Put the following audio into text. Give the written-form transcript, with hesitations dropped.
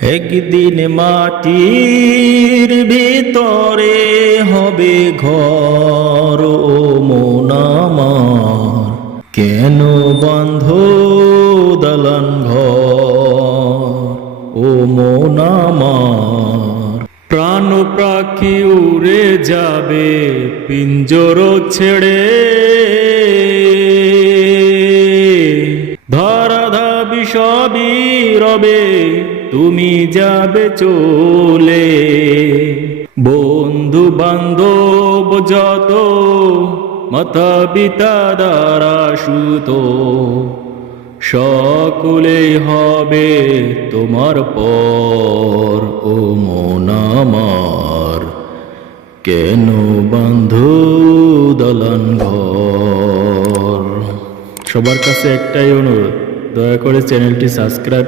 একদিন মাটির ভিতরে হবে ঘর, ও মন আমার কেন বাঁধ দালান ঘর, ও মন আমার। প্রাণ পাখি উড়ে যাবে পিঞ্জর ছেড়ে, ধরা ধাবি সবই রবে তুমি যাবে চলে। বন্ধু বান্ধব যত মাতা পিতা দ্বারা সুত, সকলে হবে তোমার পর, ও মন আমার কেন বাঁধো দালান ঘর। সবার কাছে একটাই অনুরোধ, দয়া করে চ্যানেলটি সাবস্ক্রাইব